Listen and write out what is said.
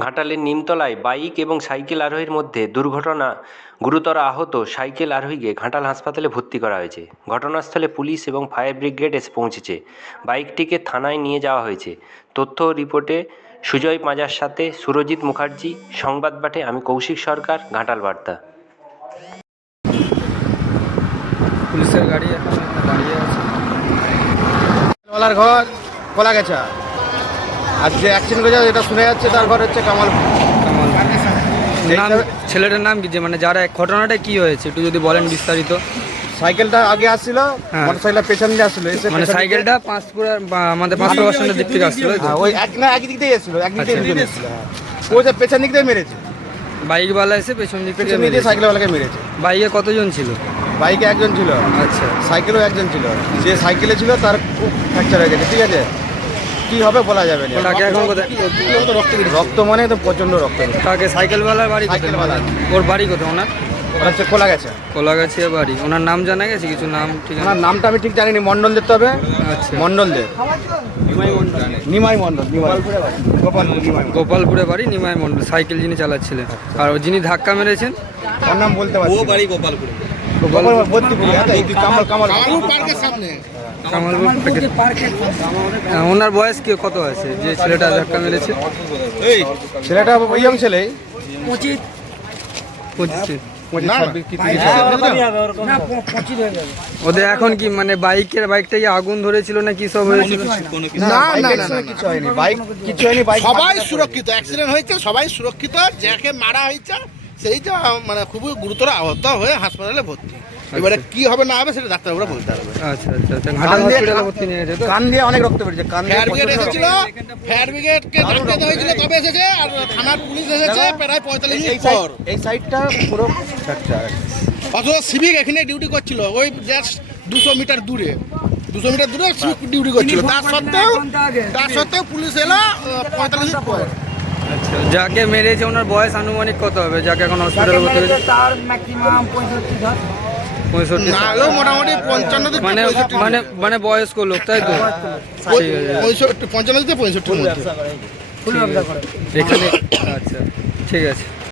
ঘাটালের নিমতলায় বাইক এবং সাইকেল আরোহীর মধ্যে দুর্ঘটনা। গুরুতর আহত সাইকেল আরোহীকে ঘাটাল হাসপাতালে ভর্তি করা হয়েছে। ঘটনাস্থলে পুলিশ এবং ফায়ার ব্রিগেড এসে পৌঁছেছে। বাইকটিকে থানায় নিয়ে যাওয়া হয়েছে। তথ্য রিপোর্টে সুজয় পাঁজার সাথে সুরজিৎ মুখার্জি, সংবাদ পাঠে আমি কৌশিক সরকার, ঘাটাল বার্তা। পুলিশের গাড়ি এখন দাঁড়িয়ে আছে। ঘর কলা গেছা আর যে অ্যাক্সিডেন্ট করেছে এটা শুনে যাচ্ছে তার ঘর হচ্ছে কামাল নাম ছেলেটার নাম কি? যে মানে যারা ঘটনাটা কি হয়েছে একটু যদি বলেন বিস্তারিত। সাইকেলটা আগে আসছিল হ্যাঁ। মোটর সাইকেলটা পেছন দিয়ে আসছিল এসে মানে সাইকেলটা পাঁচপুরা আমাদের পাঁচপুরা বাস স্ট্যান্ডের দিক থেকে আসছিল ওই? হ্যাঁ, এক না এক দিক দিয়ে এসেছিল এক দিক আচ্ছা। এসেছিল হ্যাঁ। ও যে পেছন দিক দিয়ে মেরেছে। বাইকওয়ালা এসে পেছন দিক থেকে মেরেছে। সাইকেলওয়ালাকে মেরেছে। বাইকে কতজন ছিল? বাইকে একজন ছিল। আচ্ছা। সাইকেলও একজন ছিল। যে সাইকেলে ছিল তার খুব ফ্র্যাকচার হয়ে গেছে ঠিক আছে? কি হবে বলা যাবে না। তাকে এখন কোথায়? রক্ত মানে একদম প্রচণ্ড রক্ত। তাকে সাইকেলওয়ালার বাড়ি কোথায়? ওর বাড়ি কোথায়? ওনার? ওটা হচ্ছে খোলা গেছে কোলাগাছিয়া বাড়ি। ওনার নাম জানা গেছে? কিছু নাম ঠিকানা? ওনার নামটা আমি ঠিক জানিনি। মন্ডল দেখতে হবে। আচ্ছা। মন্ডল দে। নিমাই মন্ডল নিমাই গোপালপুর বাড়ি। নিমাই মন্ডল সাইকেল যিনি চালাচ্ছিলেন। আর ও যিনি ধাক্কা মেরেছেন? ওর নাম বলতে পারছি ও বাড়ি গোপালপুরে। গোপালপুর বদ্দিপুর কামাল কামাল। হ্যাঁ, ওনার বয়স কি কত আছে? যে ছেলেটা ধাক্কা মেরেছে? ছেলেটা ইয়ং ছেলে। পঁচিশ। পঁচিশ হবে। ওদের এখন কি মানে বাইকের বাইকটা কি আগুন ধরেছিল না কি সব হয়েছিল? না না না না, কিছু হয়নি। বাইক কিছু হয়নি। সবাই সুরক্ষিত অ্যাক্সিডেন্ট হয়েছে সবাই সুরক্ষিত যাকে মারা হয়েছে সেই যে মানে খুবই গুরুতর আহত হয়ে হাসপাতালে ভর্তি। এবারে কি হবে না হবে সেটা ডাক্তারবাবুরা বলতে পারবে। আচ্ছা আচ্ছা আচ্ছা। ঘাটাল হসপিটালে ভর্তি নিয়ে গেছে তো? কান দিয়ে অনেক রক্ত বেরিয়েছে কান ফায়ার ব্রিগেড এসেছিল। ফায়ার ব্রিগেডকে জানাতে হয়েছিল তবে এসেছে আর থানার পুলিশ এসেছে প্রায় পঁয়তাল্লিশ এই মিনিট পর। এই সাইডটা পুরো অথচ সিভিক এখানে ডিউটি করছিল ওই জাস্ট দুশো মিটার দূরে। দুশো মিটার দূরে সিভিক ডিউটি করছিল। তার সত্ত্বেও তার সত্ত্বেও পুলিশ এলো পঁয়তাল্লিশ মিনিট পর। আচ্ছা যাকে মেরেছে ওনার বয়স আনুমানিক কত হবে? যাকে এখন হসপিটালে ভর্তি হয়েছে তার ম্যাক্সিমাম পঁয়ষট্টি ধর। পঁয়ষট্টি মোটামুটি পঞ্চান্ন মানে মানে মানে বয়স্ক লোক তাই তো? পঞ্চান্ন থেকে এখানে আচ্ছা ঠিক আছে।